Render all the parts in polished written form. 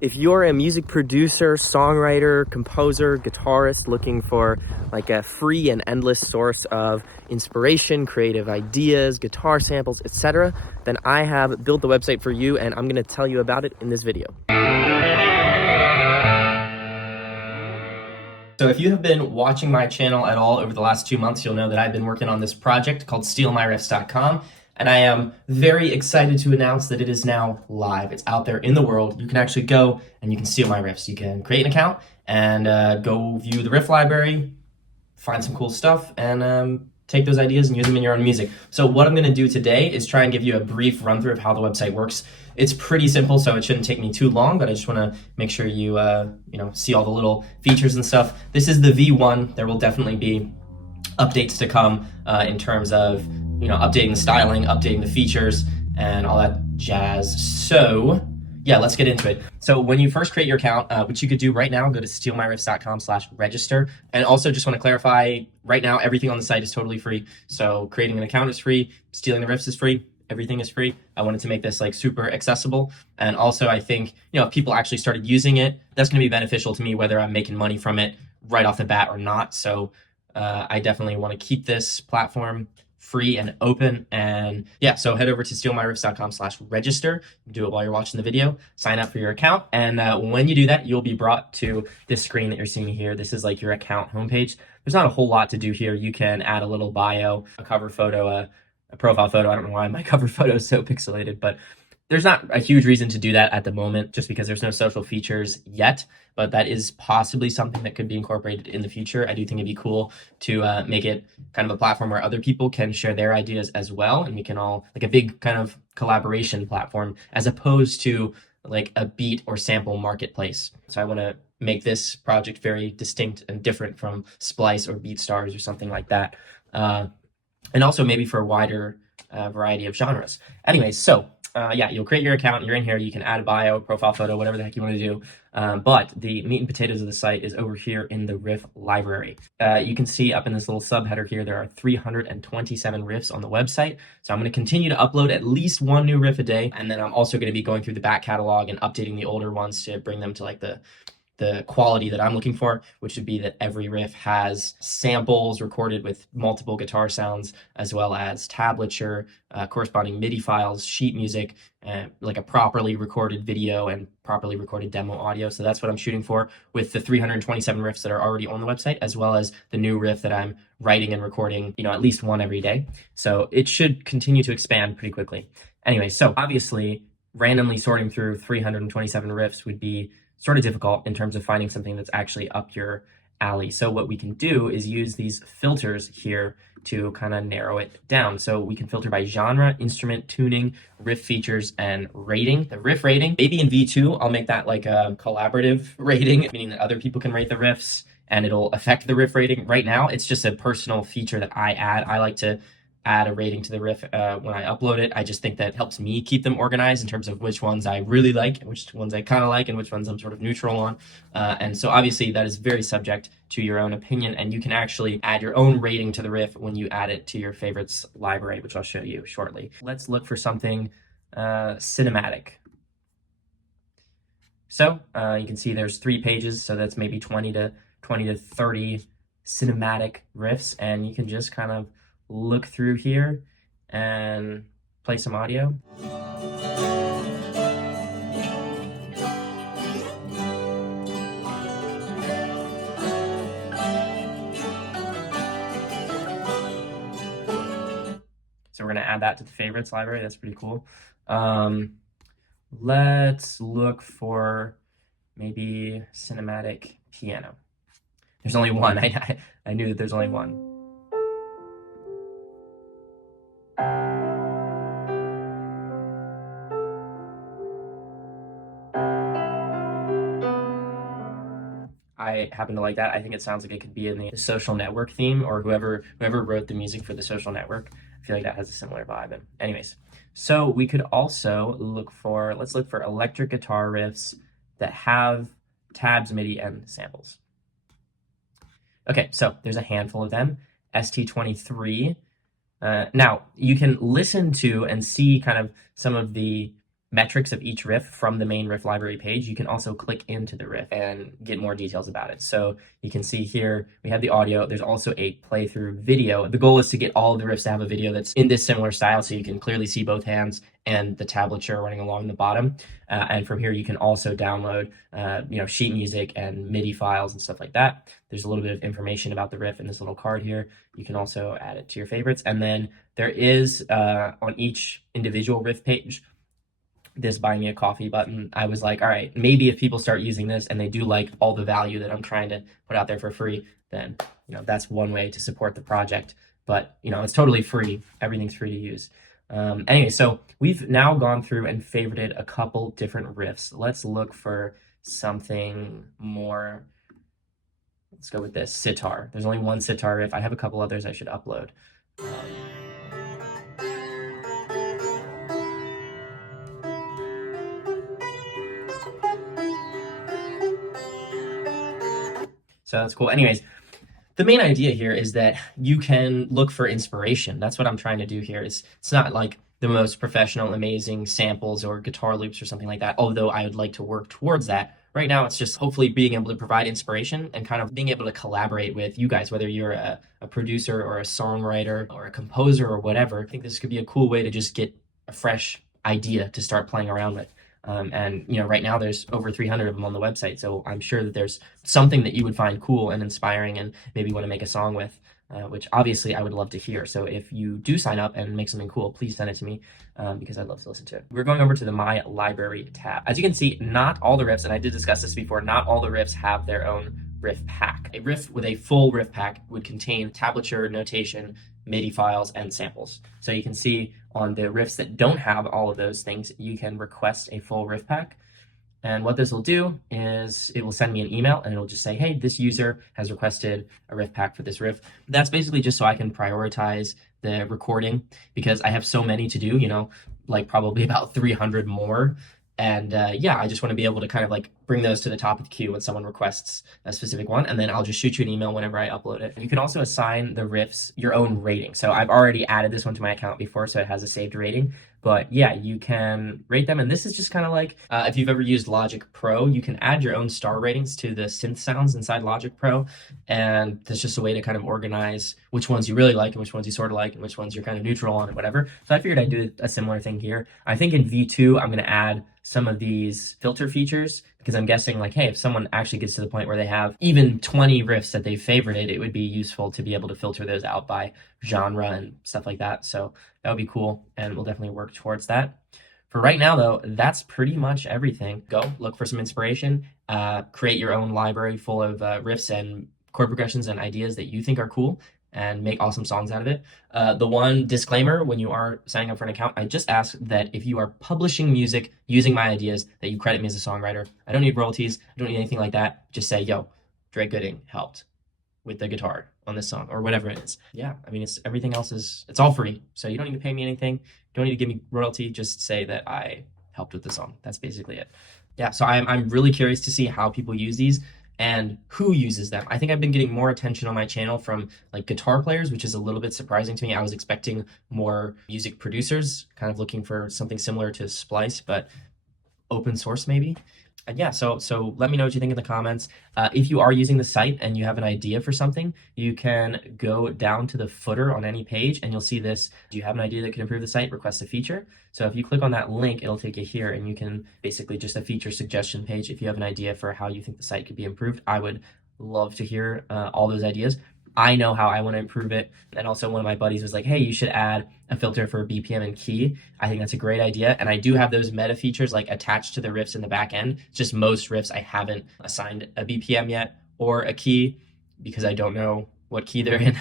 If you're a music producer, songwriter, composer, guitarist looking for like a free and endless source of inspiration, creative ideas, guitar samples, etc., then I have built the website for you, and I'm going to tell you about it in this video. So if you have been watching my channel at all over the last 2 months, you'll know that I've been working on this project called stealmyriffs.com. And I am very excited to announce that it is now live. It's out there in the world. You can actually go and you can steal my riffs. You can create an account and go view the riff library, find some cool stuff, and take those ideas and use them in your own music. So what I'm gonna do today is try and give you a brief run through of how the website works. It's pretty simple, so it shouldn't take me too long, but I just wanna make sure you see all the little features and stuff. This is the V1. There will definitely be updates to come in terms of updating the styling, updating the features, and all that jazz. So yeah, let's get into it. So when you first create your account, which you could do right now, go to stealmyriffs.com/register. And also just want to clarify, right now, everything on the site is totally free. So creating an account is free, stealing the riffs is free, everything is free. I wanted to make this like super accessible. And also I think, if people actually started using it, that's going to be beneficial to me, whether I'm making money from it right off the bat or not. So I definitely want to keep this platform free and open. And yeah, so head over to stealmyriffs.com/register. Do it while you're watching the video, sign up for your account. And when you do that, you'll be brought to this screen that you're seeing here. This is like your account homepage. There's not a whole lot to do here. You can add a little bio, a cover photo, a profile photo. I don't know why my cover photo is so pixelated, but there's not a huge reason to do that at the moment, just because there's no social features yet, but that is possibly something that could be incorporated in the future. I do think it'd be cool to make it kind of a platform where other people can share their ideas as well, and we can all, like a big kind of collaboration platform, as opposed to like a beat or sample marketplace. So I want to make this project very distinct and different from Splice or BeatStars or something like that, and also maybe for a wider variety of genres. Anyways, so yeah, you'll create your account, you're in here, you can add a bio, profile photo, whatever the heck you want to do. But the meat and potatoes of the site is over here in the riff library. You can see up in this little subheader here, there are 327 riffs on the website. So I'm going to continue to upload at least one new riff a day. And then I'm also going to be going through the back catalog and updating the older ones to bring them to like the quality that I'm looking for, which would be that every riff has samples recorded with multiple guitar sounds, as well as tablature, corresponding MIDI files, sheet music, like a properly recorded video and properly recorded demo audio. So that's what I'm shooting for with the 327 riffs that are already on the website, as well as the new riff that I'm writing and recording, at least one every day. So it should continue to expand pretty quickly. Anyway, so obviously randomly sorting through 327 riffs would be sort of difficult in terms of finding something that's actually up your alley. So what we can do is use these filters here to kind of narrow it down. So we can filter by genre, instrument, tuning, riff features, and rating. The riff rating, maybe in V2, I'll make that like a collaborative rating, meaning that other people can rate the riffs and it'll affect the riff rating. Right now, it's just a personal feature that I add. I like to add a rating to the riff when I upload it. I just think that helps me keep them organized in terms of which ones I really like and which ones I kind of like and which ones I'm sort of neutral on. And so obviously that is very subject to your own opinion, and you can actually add your own rating to the riff when you add it to your favorites library, which I'll show you shortly. Let's look for something cinematic. So you can see there's 3 pages, so that's maybe 20 to 30 cinematic riffs, and you can just kind of look through here and play some audio. So we're going to add that to the favorites library. That's pretty cool. Let's look for maybe cinematic piano. There's only one. I knew that there's only one. I happen to like that. I think it sounds like it could be in the Social Network theme, or whoever wrote the music for the Social Network. I feel like that has a similar vibe. And anyways, so we could also let's look for electric guitar riffs that have tabs, MIDI, and samples. Okay, so there's a handful of them. ST23. Now, you can listen to and see kind of some of the metrics of each riff from the main riff library page, you can also click into the riff and get more details about it. So you can see here, we have the audio. There's also a playthrough video. The goal is to get all of the riffs to have a video that's in this similar style, so you can clearly see both hands and the tablature running along the bottom. And from here, you can also download, sheet music and MIDI files and stuff like that. There's a little bit of information about the riff in this little card here. You can also add it to your favorites. And then there is, on each individual riff page, this buy me a coffee button. I was like, all right, maybe if people start using this and they do like all the value that I'm trying to put out there for free, then, that's one way to support the project. But, it's totally free. Everything's free to use. Anyway, so we've now gone through and favorited a couple different riffs. Let's look for something more. Let's go with this sitar. There's only one sitar riff. I have a couple others I should upload. So that's cool. Anyways, the main idea here is that you can look for inspiration. That's what I'm trying to do here. It's not like the most professional, amazing samples or guitar loops or something like that, although I would like to work towards that. Right now, it's just hopefully being able to provide inspiration and kind of being able to collaborate with you guys, whether you're a producer or a songwriter or a composer or whatever. I think this could be a cool way to just get a fresh idea to start playing around with. And right now there's over 300 of them on the website, so I'm sure that there's something that you would find cool and inspiring and maybe want to make a song with, which obviously I would love to hear. So if you do sign up and make something cool, please send it to me, because I'd love to listen to it. We're going over to the My Library tab. As you can see, not all the riffs, and I did discuss this before, not all the riffs have their own riff pack. A riff with a full riff pack would contain tablature, notation, MIDI files, and samples. So you can see on the riffs that don't have all of those things, you can request a full riff pack. And what this will do is it will send me an email and it'll just say, hey, this user has requested a riff pack for this riff. That's basically just so I can prioritize the recording, because I have so many to do, like probably about 300 more. And I just want to be able to kind of like bring those to the top of the queue when someone requests a specific one, and then I'll just shoot you an email whenever I upload it. You can also assign the riffs your own rating. So I've already added this one to my account before, so it has a saved rating. But yeah, you can rate them. And this is just kind of like, if you've ever used Logic Pro, you can add your own star ratings to the synth sounds inside Logic Pro. And that's just a way to kind of organize which ones you really like and which ones you sort of like and which ones you're kind of neutral on and whatever. So I figured I'd do a similar thing here. I think in V2, I'm going to add some of these filter features, because I'm guessing like, hey, if someone actually gets to the point where they have even 20 riffs that they favorited, it would be useful to be able to filter those out by genre and stuff like that. So that would be cool, and we'll definitely work towards that. For right now, though, that's pretty much everything. Go look for some inspiration, create your own library full of riffs and chord progressions and ideas that you think are cool, and make awesome songs out of it. The one disclaimer when you are signing up for an account, I just ask that if you are publishing music using my ideas, that you credit me as a songwriter. I don't need royalties. I don't need anything like that. Just say, yo, Dre Gooding helped with the guitar on this song or whatever it is. Yeah, I mean, everything else it's all free. So you don't need to pay me anything. You don't need to give me royalty. Just say that I helped with the song. That's basically it. Yeah, so I'm really curious to see how people use these and who uses them. I think I've been getting more attention on my channel from like guitar players, which is a little bit surprising to me. I was expecting more music producers, kind of looking for something similar to Splice, but open source maybe. And yeah, so let me know what you think in the comments. If you are using the site and you have an idea for something, you can go down to the footer on any page and you'll see this. Do you have an idea that could improve the site? Request a feature. So if you click on that link, it'll take you here and you can basically just a feature suggestion page. If you have an idea for how you think the site could be improved, I would love to hear all those ideas. I know how I want to improve it. And also one of my buddies was like, hey, you should add a filter for BPM and key. I think that's a great idea. And I do have those meta features like attached to the riffs in the back end. It's just most riffs I haven't assigned a BPM yet or a key because I don't know what key they're in.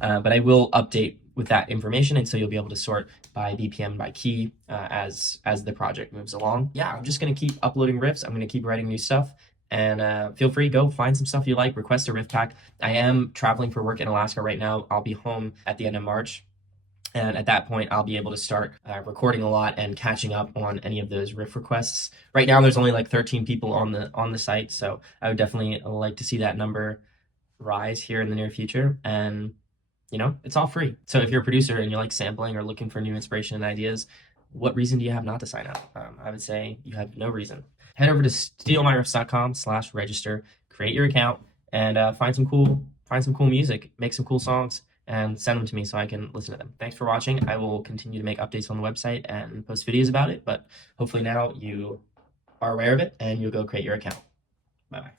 But I will update with that information. And so you'll be able to sort by BPM, by key as the project moves along. Yeah, I'm just going to keep uploading riffs. I'm going to keep writing new stuff. And feel free, go find some stuff you like, request a riff pack. I am traveling for work in Alaska right now. I'll be home at the end of March. And at that point, I'll be able to start recording a lot and catching up on any of those riff requests. Right now, there's only like 13 people on the site. So I would definitely like to see that number rise here in the near future. And, it's all free. So if you're a producer and you like sampling or looking for new inspiration and ideas, what reason do you have not to sign up? I would say you have no reason. Head over to stealmyriffs.com/register, create your account, and find some cool music, make some cool songs, and send them to me so I can listen to them. Thanks for watching. I will continue to make updates on the website and post videos about it, but hopefully now you are aware of it and you'll go create your account. Bye bye.